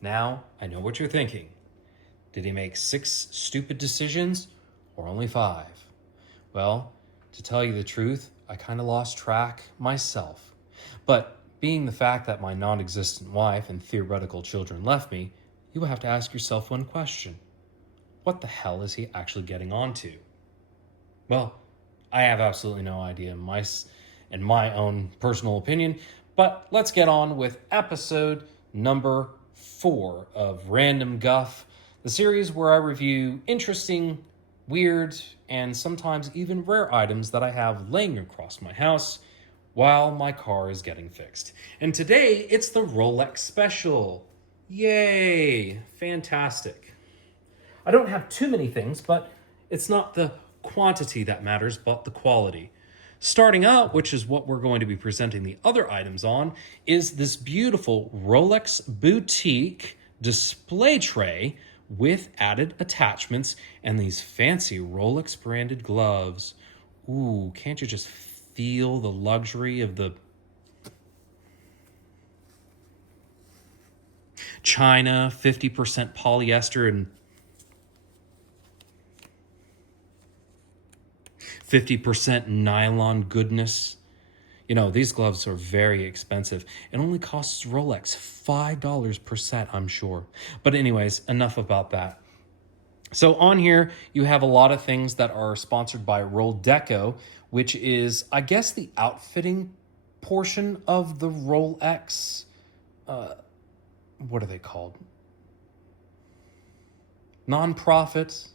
Now, I know what you're thinking. Did he make 6 stupid decisions or only 5? Well, to tell you the truth, I kind of lost track myself. But being the fact that my non-existent wife and theoretical children left me, you will have to ask yourself one question. What the hell is he actually getting onto? Well, I have absolutely no idea in my own personal opinion, but let's get on with episode number 4 of Random Guff, the series where I review interesting, weird, and sometimes even rare items that I have laying across my house while my car is getting fixed. And today, it's the Rolex Special. Yay! Fantastic. I don't have too many things, but it's not the quantity that matters, but the quality. Starting out, which is what we're going to be presenting the other items on, is this beautiful Rolex Boutique display tray with added attachments and these fancy Rolex branded gloves. Ooh, can't you just feel the luxury of the China, 50% polyester and 50% nylon goodness? You know, these gloves are very expensive. It only costs Rolex $5 per set, I'm sure. But anyways, enough about that. So on here, you have a lot of things that are sponsored by Roledeco, which is, I guess, the outfitting portion of the Rolex. What are they called? Nonprofit?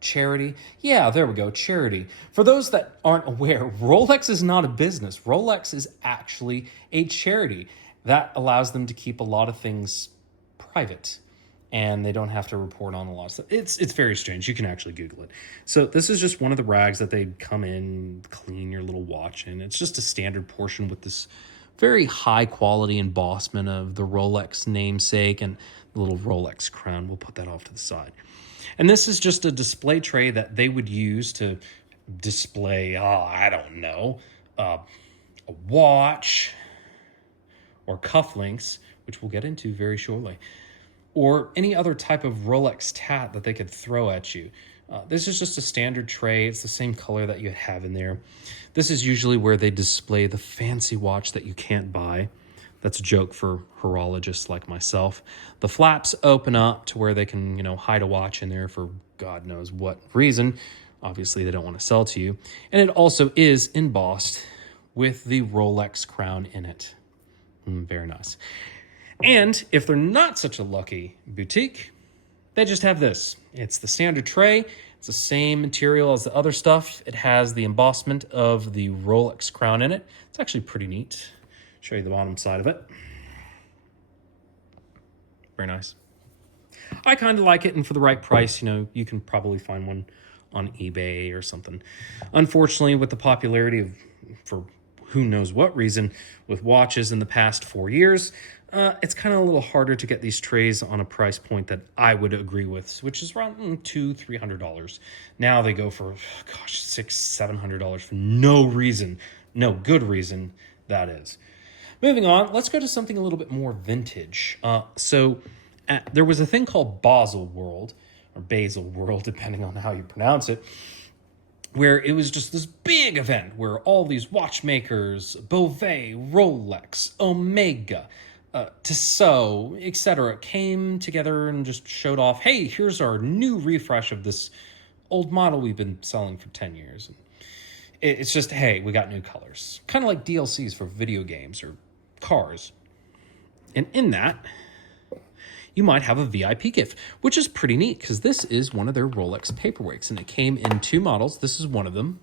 Charity? Yeah, there we go, charity. For those that aren't aware, Rolex is not a business. Rolex is actually a charity. That allows them to keep a lot of things private, and they don't have to report on a lot of stuff. It's very strange. You can actually Google it. So this is just one of the rags that they come in, clean your little watch in. It's just a standard portion with this very high quality embossment of the Rolex namesake and the little Rolex crown. We'll put that off to the side. And this is just a display tray that they would use to display, I don't know, a watch or cufflinks, which we'll get into very shortly, or any other type of Rolex tat that they could throw at you. This is just a standard tray. It's the same color that you have in there. This is usually where they display the fancy watch that you can't buy. That's a joke for horologists like myself. The flaps open up to where they can, hide a watch in there for God knows what reason. Obviously, they don't want to sell to you. And it also is embossed with the Rolex crown in it. Very nice. And if they're not such a lucky boutique, they just have this. It's the standard tray. It's the same material as the other stuff. It has the embossment of the Rolex crown in it. It's actually pretty neat. Show you the bottom side of it. Very nice. I kind of like it, and for the right price, you can probably find one on eBay or something. Unfortunately, with the popularity of, for who knows what reason, with watches in the past 4 years, it's kind of a little harder to get these trays on a price point that I would agree with, which is around $200-$300. Now they go for, $600-$700 for no reason, no good reason, that is. Moving on, let's go to something a little bit more vintage. There was a thing called Basel World, or Basel World, depending on how you pronounce it, where it was just this big event where all these watchmakers, Beauvais, Rolex, Omega, Tissot, etc., came together and just showed off, hey, here's our new refresh of this old model we've been selling for 10 years. And it's just, hey, we got new colors. Kind of like DLCs for video games or cars. And in that, you might have a VIP gift, which is pretty neat because this is one of their Rolex paperweights, and it came in 2 models. This is one of them.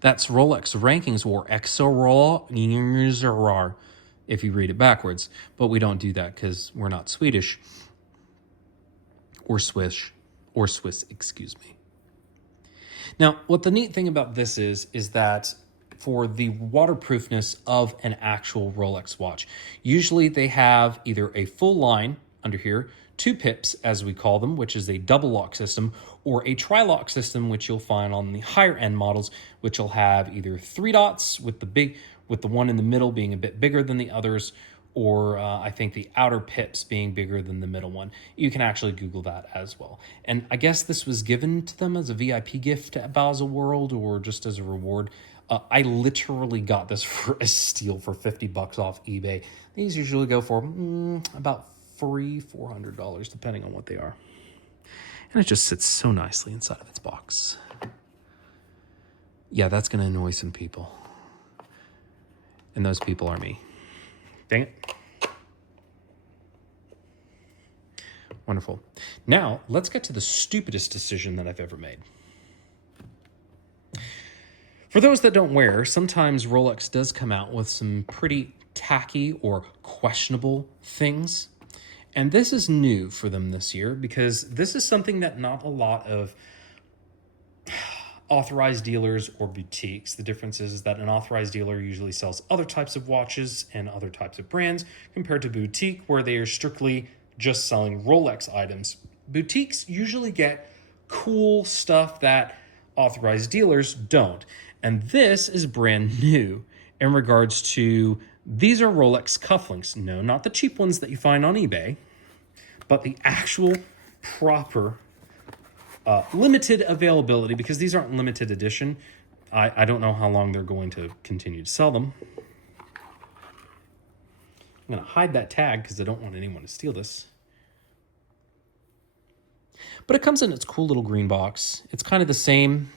That's Rolex Rankings, or XOR if you read it backwards. But we don't do that because we're not Swedish. Or Swiss, excuse me. Now, what the neat thing about this is that for the waterproofness of an actual Rolex watch, usually they have either a full line under here, 2 pips, as we call them, which is a double lock system, or a tri-lock system, which you'll find on the higher end models, which will have either 3 dots with the one in the middle being a bit bigger than the others, or I think the outer pips being bigger than the middle one. You can actually Google that as well. And I guess this was given to them as a VIP gift at Basel World or just as a reward. I literally got this for a steal for $50 off eBay. These usually go for about $400, depending on what they are. And it just sits so nicely inside of its box. Yeah, that's going to annoy some people. And those people are me. Dang it. Wonderful. Now, let's get to the stupidest decision that I've ever made. For those that don't wear, sometimes Rolex does come out with some pretty tacky or questionable things. And this is new for them this year because this is something that not a lot of authorized dealers or boutiques. The difference is that an authorized dealer usually sells other types of watches and other types of brands compared to boutique where they are strictly just selling Rolex items. Boutiques usually get cool stuff that authorized dealers don't. And this is brand new in regards to, these are Rolex cufflinks. No, not the cheap ones that you find on eBay, but the actual proper limited availability, because these aren't limited edition. I don't know how long they're going to continue to sell them. I'm going to hide that tag because I don't want anyone to steal this. But it comes in its cool little green box. It's kind of the same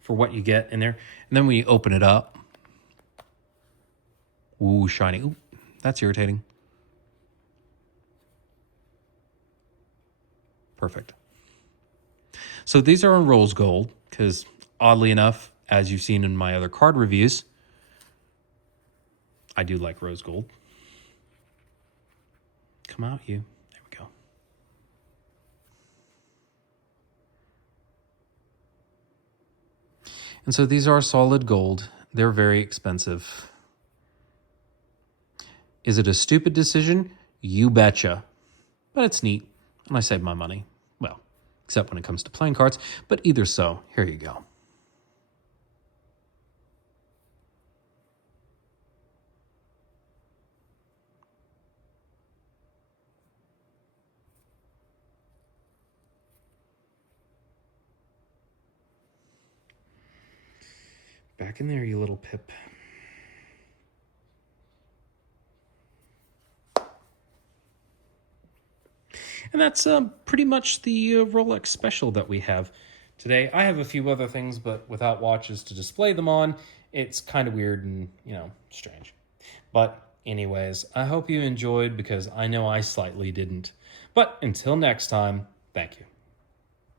for what you get in there. And then when you open it up, ooh, shiny. Ooh, that's irritating. Perfect. So these are in rose gold because oddly enough, as you've seen in my other card reviews, I do like rose gold. Come out, you. There we go. And so these are solid gold. They're very expensive. Is it a stupid decision? You betcha. But it's neat, and I save my money. Well, except when it comes to playing cards. But either so, here you go. Back in there, you little pip. And that's pretty much the Rolex special that we have today. I have a few other things, but without watches to display them on, it's kind of weird and, strange. But anyways, I hope you enjoyed because I know I slightly didn't. But until next time, thank you.